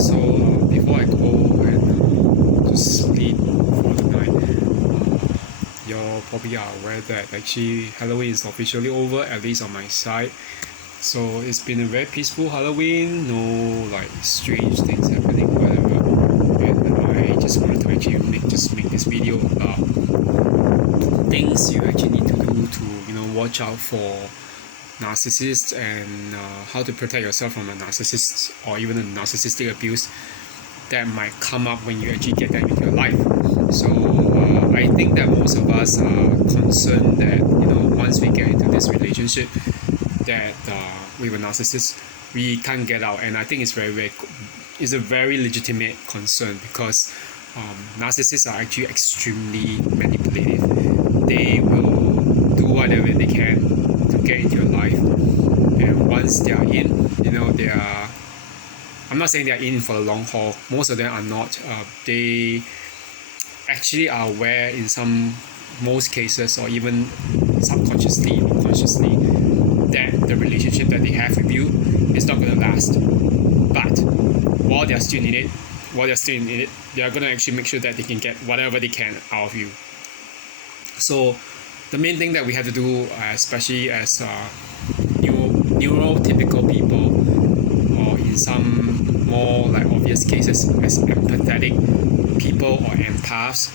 So before I go and to sleep for the night, you probably are aware that actually Halloween is officially over, at least on my side. So it's been a very peaceful Halloween, no like strange things happening, whatever. And I just wanted to actually make this video about things you actually need to do to watch out for narcissists and how to protect yourself from a narcissist or even a narcissistic abuse that might come up when you actually get them into your life. So I think that most of us are concerned that once we get into this relationship that with a narcissist we can't get out, and I think it's it's a very legitimate concern because narcissists are actually extremely manipulative. They will do whatever they can to get into your life, and once they are in, they are, I'm not saying they are in for the long haul, most of them are not. They actually are aware in most cases, or even subconsciously or consciously, that the relationship that they have with you is not going to last. But while they're still in it, they are going to actually make sure that they can get whatever they can out of you. So the main thing that we have to do, especially as neurotypical people, or in some more like obvious cases as empathetic people or empaths,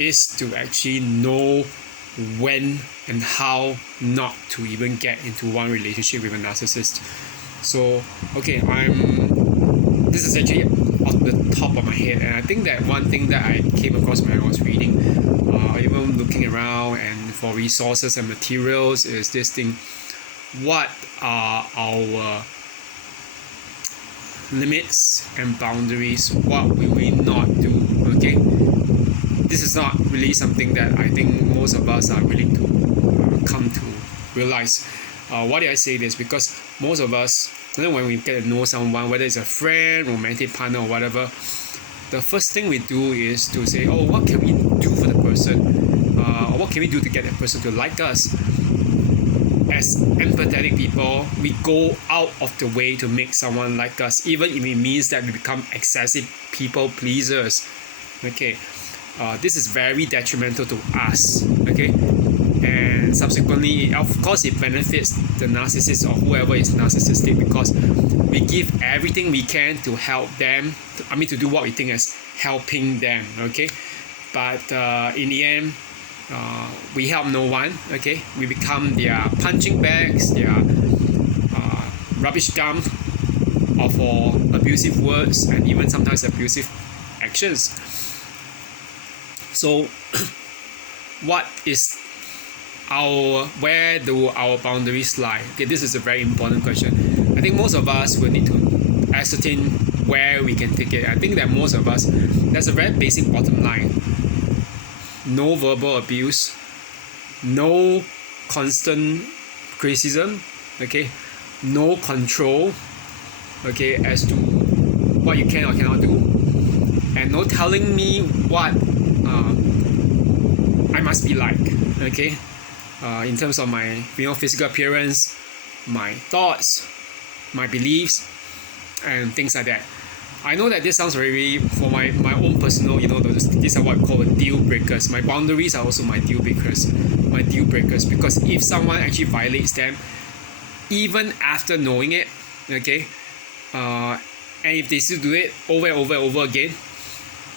is to actually know when and how not to even get into one relationship with a narcissist. So okay, this is actually off the top of my head, and I think that one thing that I came across when I was reading, even looking around and for resources and materials, is this thing: what are our limits and boundaries? What will we not do? Okay, this is not really something that I think most of us are willing to come to realize. Why did I say this? Because most of us, when we get to know someone, whether it's a friend, romantic partner, or whatever, the first thing we do is to say, oh, what can we do for the person? Or what can we do to get that person to like us? As empathetic people, we go out of the way to make someone like us, even if it means that we become excessive people pleasers. Okay, this is very detrimental to us. Okay, and subsequently, of course, it benefits the narcissist or whoever is narcissistic, because we give everything we can to help them. To do what we think is helping them. Okay, but in the end, we help no one. Okay, we become their punching bags, their rubbish dump for abusive words and even sometimes abusive actions. So where do our boundaries lie? Okay, this is a very important question. I think most of us will need to ascertain where we can take it. I think that most of us, there's a very basic bottom line: no verbal abuse, no constant criticism, okay, no control, okay, as to what you can or cannot do, and no telling me what I must be like, okay, in terms of my physical appearance, my thoughts, my beliefs, and things like that. I know that this sounds very, for my own personal, these are what I call deal breakers. My boundaries are also my deal breakers, because if someone actually violates them, even after knowing it, okay, and if they still do it over and over again,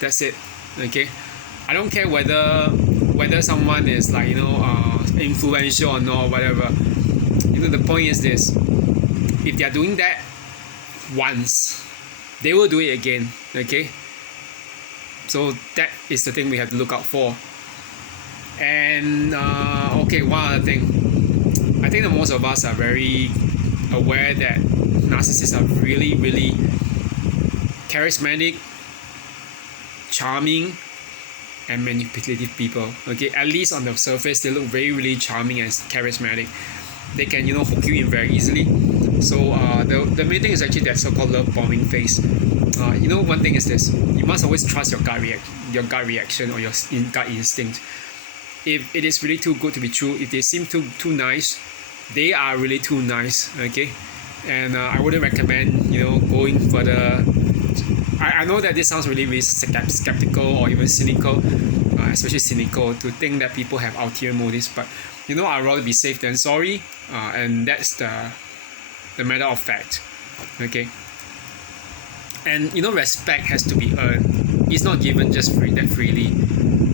that's it. Okay, I don't care whether someone is like influential or not, or whatever. The point is this: if they are doing that once, they will do it again. Okay, so that is the thing we have to look out for. And okay, one other thing, I think that most of us are very aware that narcissists are really, really charismatic, charming, and manipulative people. Okay, at least on the surface they look very, really charming and charismatic. They can hook you in very easily. So the main thing is actually that so-called love bombing phase. One thing is this: you must always trust your gut reaction or your gut instinct. If it is really too good to be true, if they seem too nice, they are really too nice. Okay, and I wouldn't recommend going further. I know that this sounds really skeptical or even cynical, especially cynical, to think that people have ulterior motives, but I'd rather be safe than sorry, and that's the matter of fact. Okay. And respect has to be earned. It's not given just freely.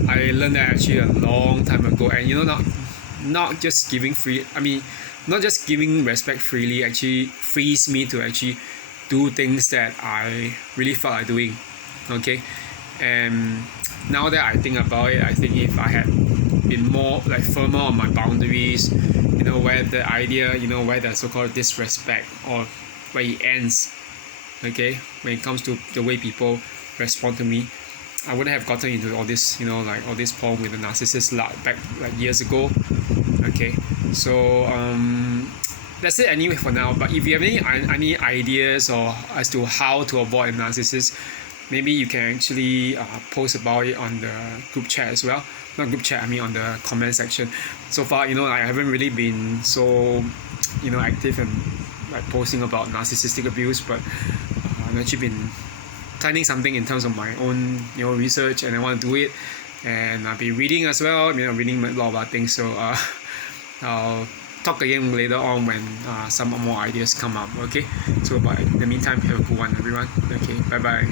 I learned that actually a long time ago, and not just giving free. I mean, not just giving respect freely actually frees me to actually do things that I really felt like doing. Okay, and now that I think about it, I think if I had been more like firmer on my boundaries, where the idea, where the so-called disrespect or where it ends. Okay, when it comes to the way people respond to me, I wouldn't have gotten into all this, like all this problem with the narcissist back like years ago. Okay, so that's it anyway for now. But if you have any ideas or as to how to avoid a narcissist, maybe you can actually post about it on the group chat as well. Not group chat, I mean on the comment section. So far, I haven't really been so, active and like posting about narcissistic abuse, but I've actually been planning something in terms of my own research, and I want to do it, and I'll be reading as well, reading a lot about things. So I'll talk again later on when some more ideas come up. Okay, so but in the meantime, have a good one, everyone. Okay, bye bye.